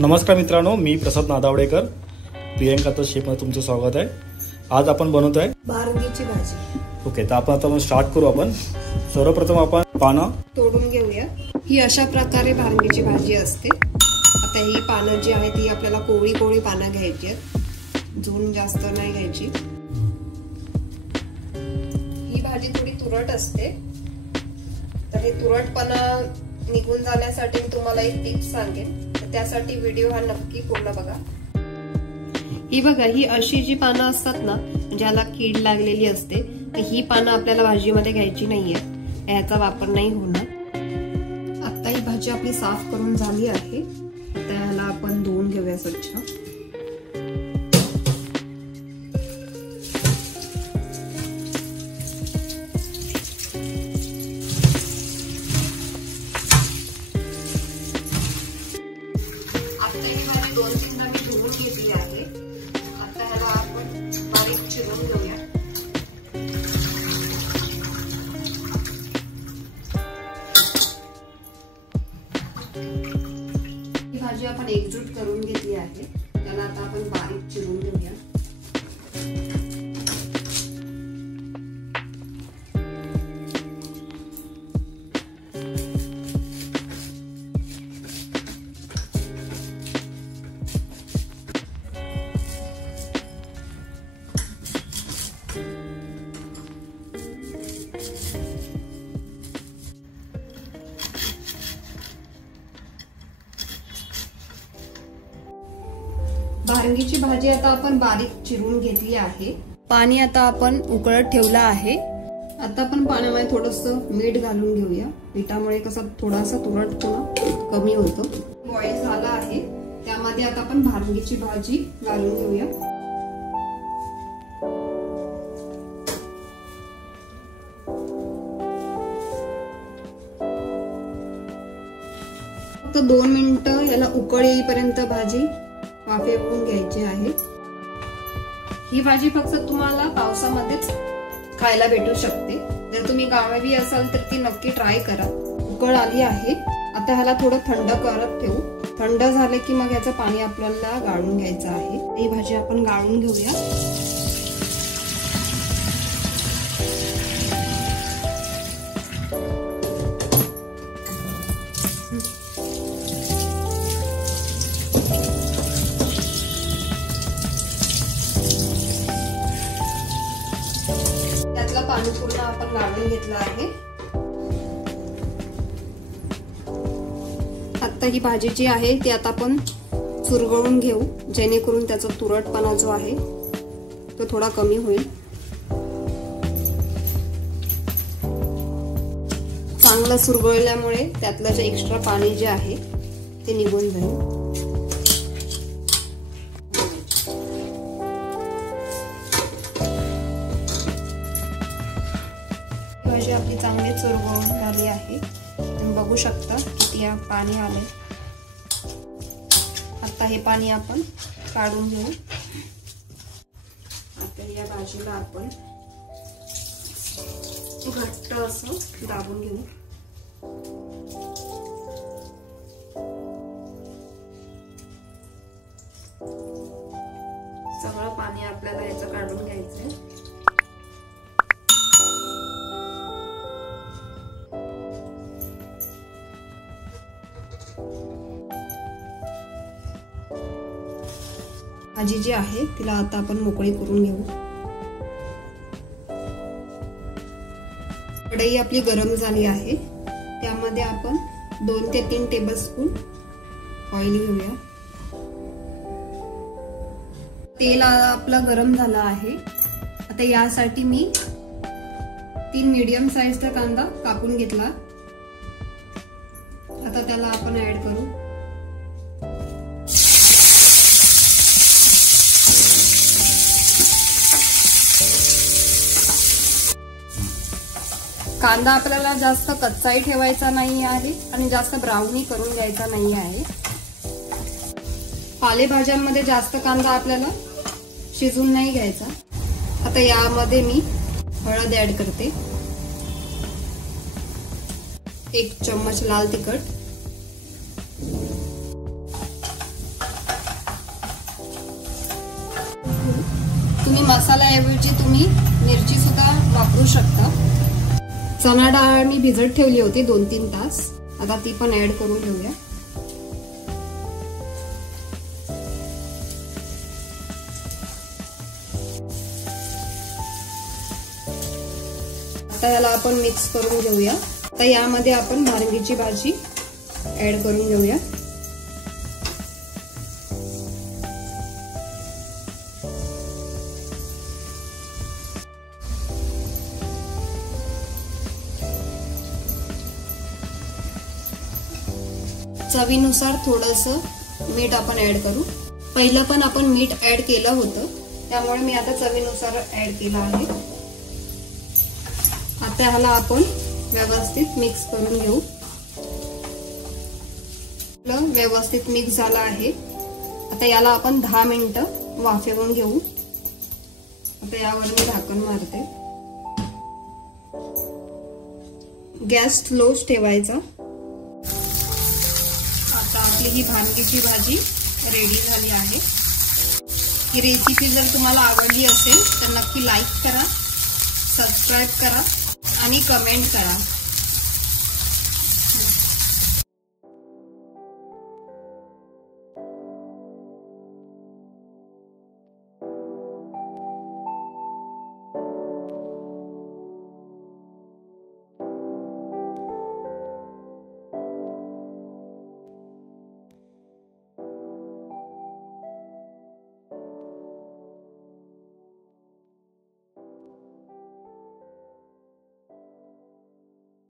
नमस्कार मित्रांनो, मी प्रसाद नादावडेकर, प्रियंकाचा शेफमध्ये तुमचं स्वागत आहे। आज आपण बनवतोय भारंगीची भाजी। ओके, तर आपण स्टार्ट करू। आपण सर्वप्रथम आपण पानं तोडून घेऊया। ही अशा प्रकारे भारंगीची भाजी असते। आता ही पानं जी आहेत ती आपल्याला कोवळी कोवळी पानं घ्यायची आहेत, झून जास्त नाही घ्यायची। ही भाजी थोडी तुरट असते, तर हे तुरटपणा निघून जाण्यासाठी मी तुम्हाला एक टिप्स सांगेन, तर त्यासाठी व्हिडिओ हा नक्की पूर्ण बघा। ही बघा, ही अशी जी पानं असतात ना, ज्याला कीड लागलेली असते, तर ही पानं आपल्याला भाजीमध्ये घ्यायची नाहीये, याचा वापर नाही होणार। आता ही भाजी आपली साफ करून झाली आहे, आता याला आपण धुवून घेऊया स्वच्छ। ही भाजी आपण एकजूट करून घेतली आहे, त्याला आता आपण बारीक चिरून घेऊया। भारंगीची भाजी आता आपण बारीक चिरून घेतली आहे। पाणी आता आपण उकळत ठेवलं आहे। आता आपण पाण्यामध्ये थोडंसं मीठ घालून घेऊया, मिठामुळे कसं थोडासा तुरटपणा कमी होतो। बॉईल झाला आहे, त्यामध्ये आता आपण भारंगीची भाजी घालून घेऊया। फक्त 2 मिनिटं याला उकळ येईपर्यंत भाजी वाफेवून घ्यायची आहे। ही भाजी फक्त तुम्हाला पावसामध्येच खायला भेटू शकते, जर तुम्ही गावी असाल तर ती नक्की ट्राय करा। उकळ आली आहे, आता ह्याला थोडं थंड करत ठेवू। थंड झाले की मग याचं पाणी आपल्याला गाळून घ्यायचं आहे। ही भाजी आपण गाळून घेऊया। पाणी पूर्ण आपण गाळून घेतलं आहे। आता ही भाजी जी आहे ती आता आपण चुरगळून घेऊ, जेणेकरून त्याचा तुरटपणा जो आहे तो थोडा कमी होईल। चांगलं चुरगळल्यामुळे त्यातलं जे एक्स्ट्रा पाणी जे आहे ते निघून जाईल। भाजी आपली चांगली चुरगळून झाली आहे, तुम्ही बघू शकता किती पाणी आले। आता हे पाणी आपण काढून घेऊ। आता या भाजीला आपण घट्ट असं दाबून घेऊ। सगळं पाणी आपल्याला याचं काढून घ्यायचंय। भाजी जी आहे तिला आता आपण मोकळी करून घेऊ। कढई आपली गरम झाली आहे, त्यामध्ये आपण 2 ते 3 टेबलस्पून ऑइल घेऊया। तेल आपलं गरम झालं आहे। आता यासाठी मी 3 मीडियम साईजचा कांदा कापून घेतला, आता त्याला आपण ऍड करू। कांदा आपल्याला जास्त कच्चाही ठेवायचा नाही आहे आणि जास्त ब्राउनही करून घ्यायचा नाही आहे। पालेभाज्यांमध्ये जास्त कांदा आपल्याला शिजून नाही घ्यायचा। आता यामध्ये मी हळद ऍड करते, 1 चम्मच लाल तिखट, तुम्ही मसाल्याऐवजी तुम्ही मिरची सुद्धा वापरू शकता। चणा डाळ मी भिजत ठेवली होती 2-3 तास, आता ती पण ऍड करून घेऊया। आता याला आपण मिक्स करून घेऊया। आता यामध्ये आपण भारंगीची भाजी ऍड करून घेऊया। चवीनुसार थोडंसं मीठ आपण ऍड करू। पहिलं पण आपण मीठ ऍड केलं होतं, त्यामुळे मी आता चवीनुसार ऍड केलं आहे। आता ह्याला आपण व्यवस्थित मिक्स करून घेऊ। व्यवस्थित मिक्स झाला आहे। आता याला आपण 10 मिनिटं वाफवून घेऊ। आता यावर मी झाकण मारते। गॅस स्लोच ठेवायचा। आता आपली ही भारंगीची भाजी रेडी झाली आहे। ही रेसिपी जर तुम्हाला आवडली असेल तर नक्की लाईक करा, सबस्क्राईब करा आणि कमेंट करा।